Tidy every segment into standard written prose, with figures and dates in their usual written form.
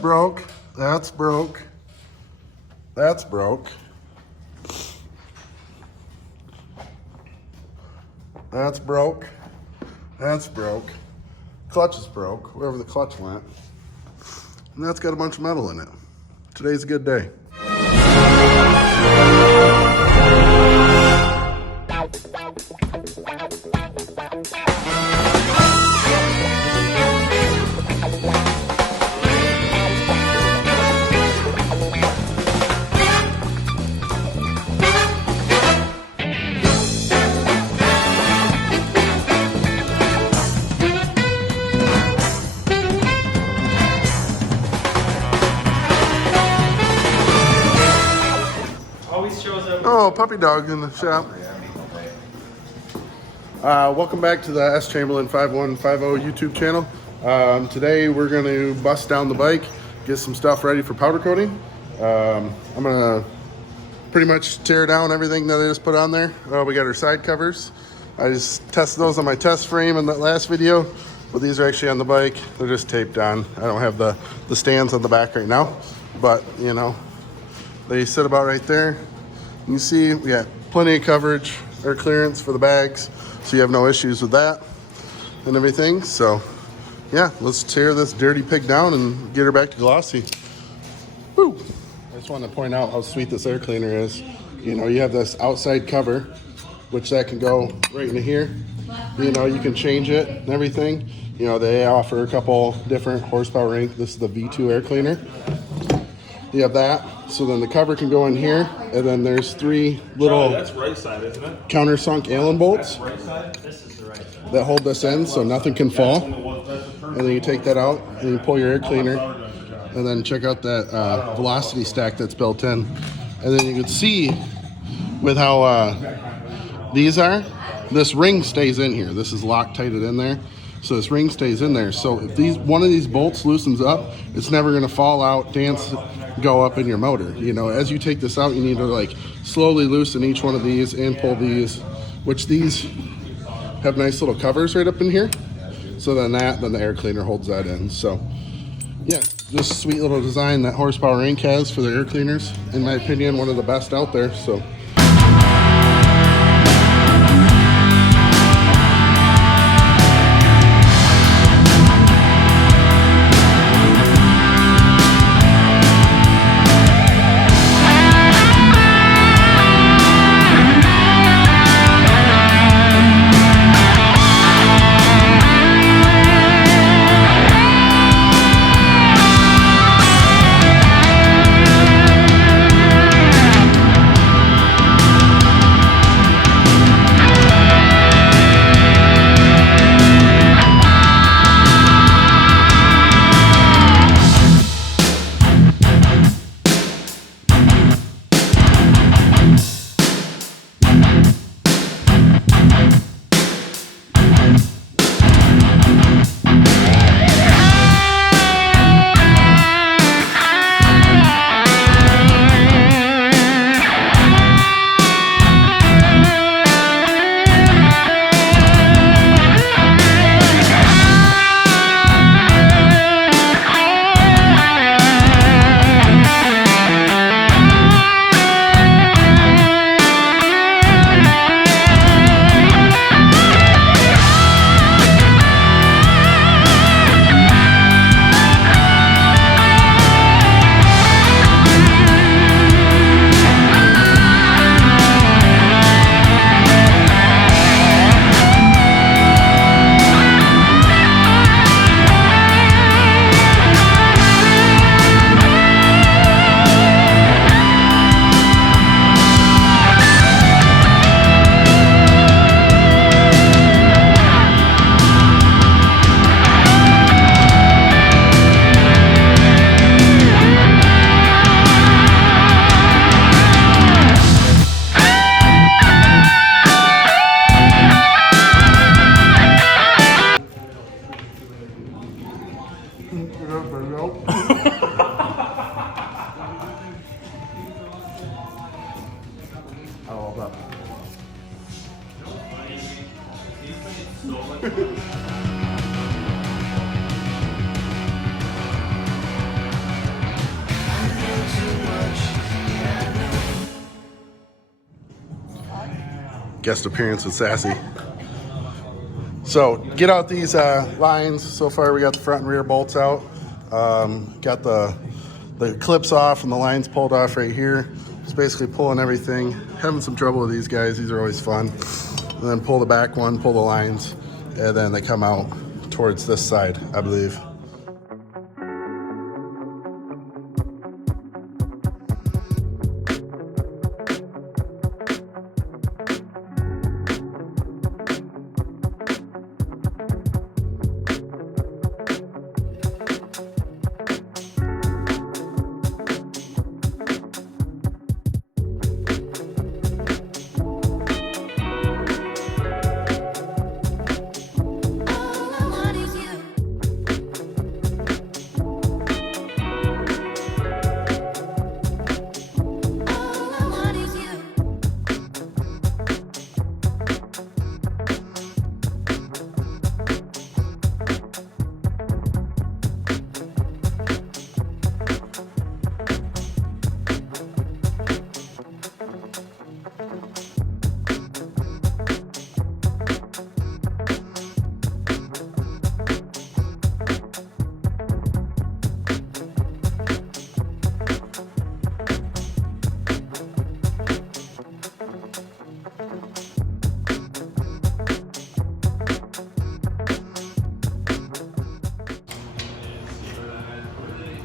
broke. That's broke. That's broke. That's broke. That's broke. Clutch is broke, wherever the clutch went. And that's got a bunch of metal in it. Today's a good day. Oh, puppy dog in the shop. Welcome back to the S. Chamberlain 5150 YouTube channel. Today we're going to bust down the bike, get some stuff ready for powder coating. I'm going to pretty much tear down everything that I just put on there. We got our side covers. I just tested those on my test frame in that last video, but these are actually on the bike. They're just taped on. I don't have the stands on the back right now, but you know, they sit about right there. You see we got plenty of coverage or clearance for the bags, so you have no issues with that and everything. So yeah, let's tear this dirty pig down and get her back to glossy. Woo! I just want to point out how sweet this air cleaner is. You know, you have this outside cover, which that can go right into here. You know, you can change it and everything. You know, they offer a couple different horsepower rank. This is the V2 air cleaner. You have that, so then the cover can go in here, and then there's three little that's right side, isn't it? countersunk Allen bolts Right side? This is the right side. that hold this in so nothing can fall. And then you take that out and you pull your air cleaner, and then check out that velocity stack that's built in. And then you can see with how these are, this ring stays in here. This is Loctited in there. So this ring stays in there. So if one of these bolts loosens up, it's never going to fall out, dance, go up in your motor. You know, as you take this out, you need to like slowly loosen each one of these and pull these, which these have nice little covers right up in here. So then the air cleaner holds that in. So yeah, just a sweet little design that Horsepower Inc. has for their air cleaners. In my opinion, one of the best out there. So. guest appearance with Sassy. So get out these lines. So far we got the front and rear bolts out. Got the clips off and the lines pulled off right here. Just basically pulling everything. Having some trouble with these guys. These are always fun. And then pull the back one, pull the lines, and then they come out towards this side, I believe.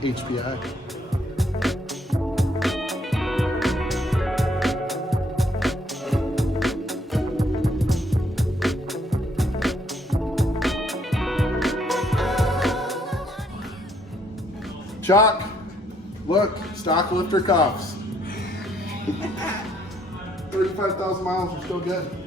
HPI. Chuck, look, stock lifter cuffs. 35,000 miles are still good.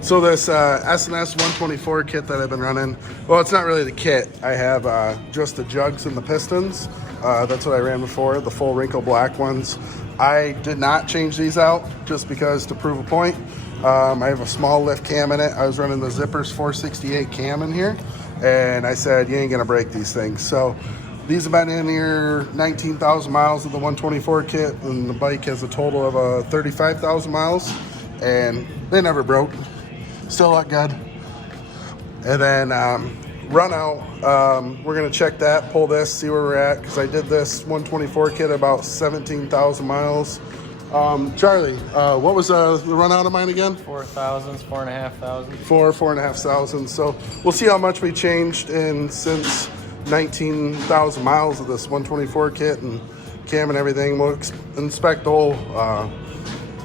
So this S&S 124 kit that I've been running, well, it's not really the kit. I have just the jugs and the pistons. That's what I ran before, the full wrinkle black ones. I did not change these out just because to prove a point. I have a small lift cam in it. I was running the Zippers 468 cam in here, and I said, you ain't gonna break these things. So these have been in here 19,000 miles of the 124 kit, and the bike has a total of 35,000 miles, and they never broke. Still look good. And then run out, we're gonna check that, pull this, see where we're at, because I did this 124 kit about 17,000 miles. Charlie, what was the run out of mine again? 4,000, 4,500. 4,500. So we'll see how much we changed in since 19,000 miles of this 124 kit and cam and everything. We'll inspect the whole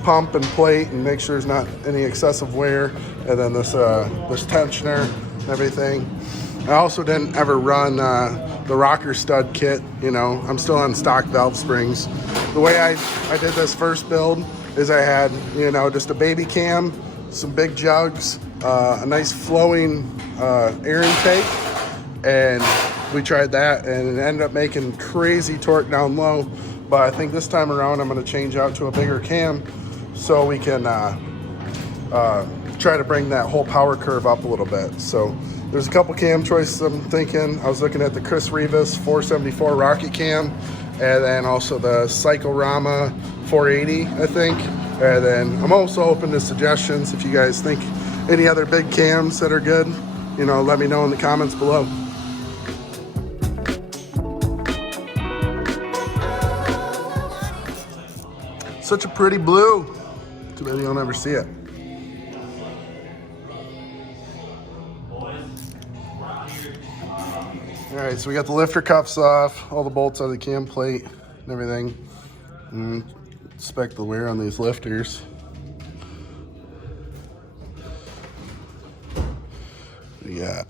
pump and plate and make sure there's not any excessive wear, and then this tensioner and everything. I also didn't ever run the rocker stud kit. You know, I'm still on stock valve springs. The way I did this first build is I had, you know, just a baby cam, some big jugs, a nice flowing air intake, and we tried that, and it ended up making crazy torque down low. But I think this time around I'm going to change out to a bigger cam so we can try to bring that whole power curve up a little bit. So there's a couple cam choices I'm thinking. I was looking at the Chris Rivas 474 Rocket Cam, and then also the Cyclorama 480, I think. And then I'm also open to suggestions. If you guys think any other big cams that are good, you know, let me know in the comments below. Such a pretty blue. Too bad you don't ever see it. All right, so we got the lifter cuffs off, all the bolts out of the cam plate and everything. And inspect the wear on these lifters. We got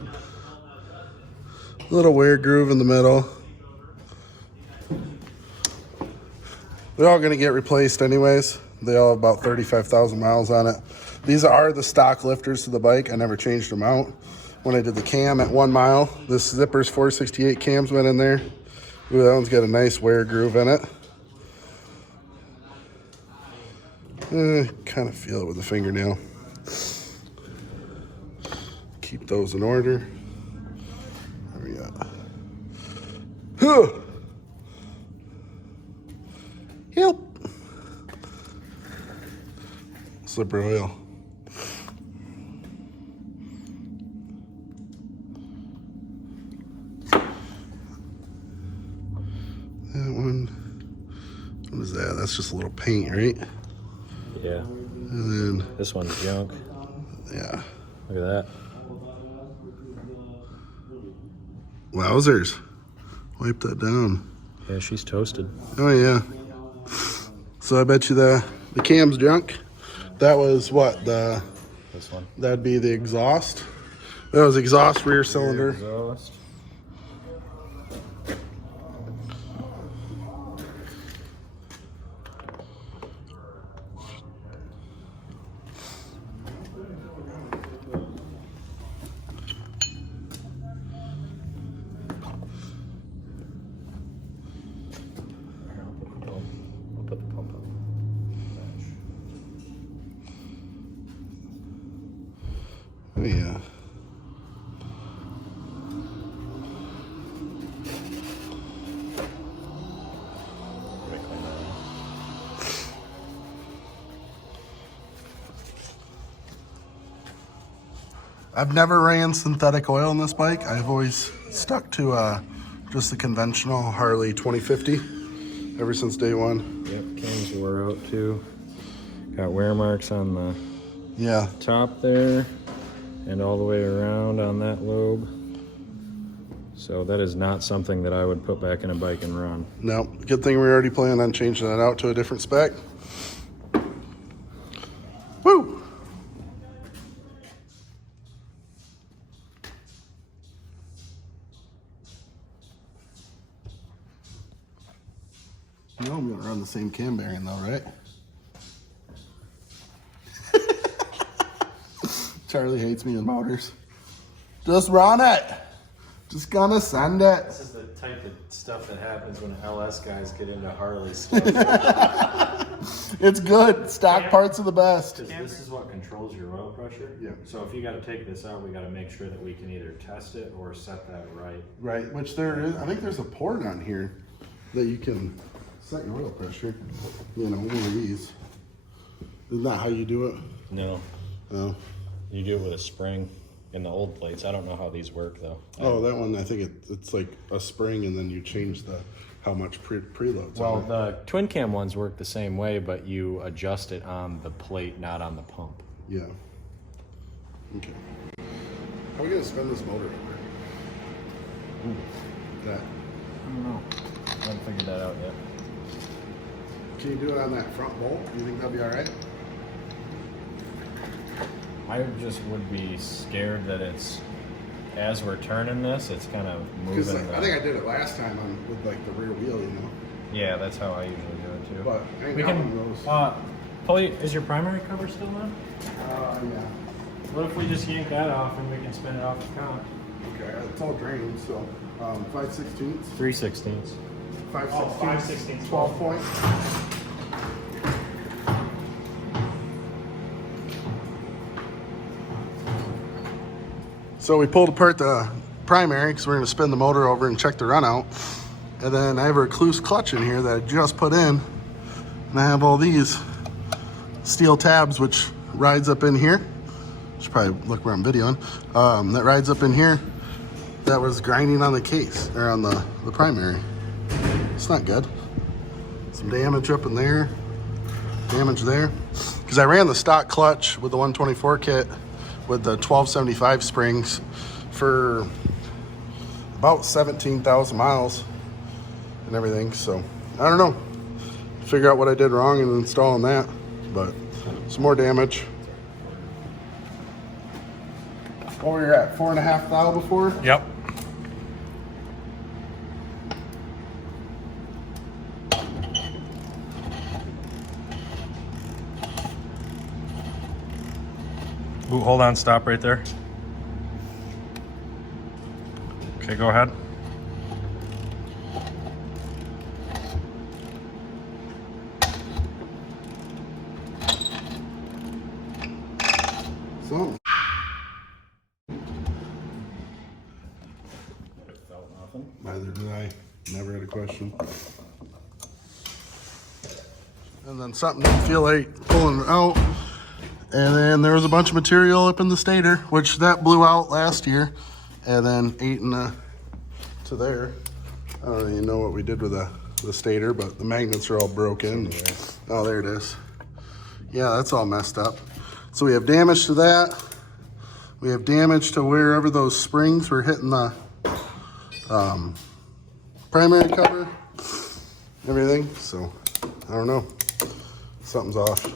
a little wear groove in the middle. They're all gonna get replaced anyways. They all have about 35,000 miles on it. These are the stock lifters to the bike. I never changed them out. When I did the cam at 1 mile, this Zippers 468 cams went in there. Ooh, that one's got a nice wear groove in it. Kind of feel it with the fingernail. Keep those in order. There we go. Huh. Help. Slipper oil. That one, what is that? That's just a little paint, right? Yeah. And then, This one's junk. yeah. Look at that. Wowzers. Wipe that down. Yeah, she's toasted. Oh, yeah. So I bet you the cam's junk. That was what? This one. That'd be the exhaust. That was exhaust, rear cylinder. Exhaust. I'll put the pump up. Oh, yeah. I've never ran synthetic oil in this bike. I've always stuck to just the conventional Harley 2050 ever since day one. Yep, cams wore out too. Got wear marks on the Yeah. top there and all the way around on that lobe. So that is not something that I would put back in a bike and run. No, good thing we're already planning on changing that out to a different spec. Woo! You know I'm gonna run the same cam bearing though, right? Charlie hates me in motors. Just run it. Just gonna send it. This is the type of stuff that happens when LS guys get into Harley stuff. It's good. Stock parts are the best. This is what controls your oil pressure. Yeah. So if you got to take this out, we got to make sure that we can either test it or set that right. Right, which there is. I think there's a port on here that you can set your oil pressure. You know, one of these. Isn't that how you do it? No, Oh. you do it with a spring in the old plates. I don't know how these work though. Oh, that one. I think it's like a spring, and then you change the how much preloads. Well, on it. the twin cam ones work the same way, but you adjust it on the plate, not on the pump. Yeah. Okay. How are we gonna spin this motor over? That. I don't know. I haven't figured that out yet. Can you do it on that front bolt? Do you think that'll be all right? I just would be scared that it's, as we're turning this, it's kind of Because moving. I think I did it last time with like the rear wheel, you know. Yeah, that's how I usually do it too. But I ain't we got can. one of those. Pulley, is your primary cover still on? Yeah. What if we just yank that off and we can spin it off the count? Okay, it's all drained, so 5/16. 3/16. 5/16. 5/16. 12 point. So we pulled apart the primary because we're going to spin the motor over and check the run out. And then I have a recluse clutch in here that I just put in. And I have all these steel tabs, which rides up in here. Should probably look where I'm videoing. That rides up in here. That was grinding on the case, or on the primary. It's not good. Some damage up in there. Damage there. Because I ran the stock clutch with the 124 kit with the 1275 springs for about 17,000 miles and everything. So I don't know. Figure out what I did wrong in installing that, but some more damage. What were you at? 4.5 thou before? Yep. Ooh, hold on, stop right there. Okay, go ahead. never had a question. And then something didn't feel like pulling out. And then there was a bunch of material up in the stator, which that blew out last year. And then ate to there. I don't even know what we did with the stator, but the magnets are all broken. Oh, there it is. Yeah, that's all messed up. So we have damage to that. We have damage to wherever those springs were hitting the primary cover, everything. So I don't know, something's off.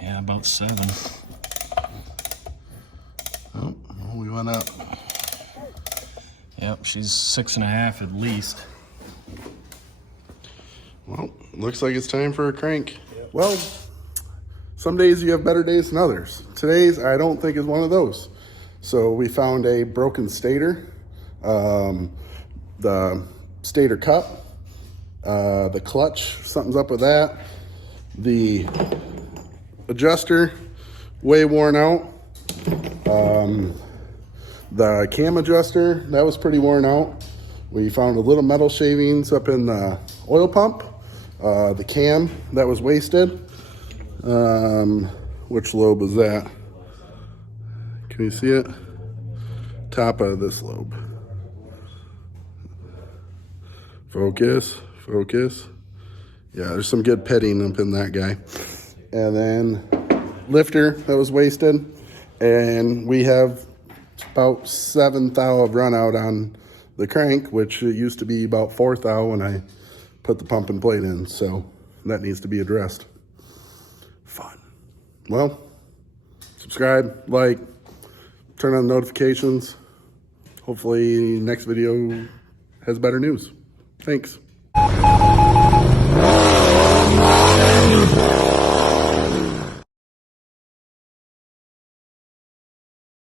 Yeah, about 7. Oh, we went up. Yep, she's 6.5 at least. Well, looks like it's time for a crank. Yep. Well, some days you have better days than others. Today's, I don't think, is one of those. So we found a broken stator, the stator cup, the clutch, something's up with that. The adjuster, way worn out. The cam adjuster, that was pretty worn out. We found a little metal shavings up in the oil pump. The cam, that was wasted. Which lobe was that? Can you see it? Top of this lobe. Focus, focus. Yeah, there's some good pitting up in that guy. And then lifter, that was wasted. And we have about 7 thou of run out on the crank, which it used to be about 4 thou when I put the pump and plate in. So that needs to be addressed. Fun. Well, subscribe, like, turn on notifications. Hopefully next video has better news. Thanks.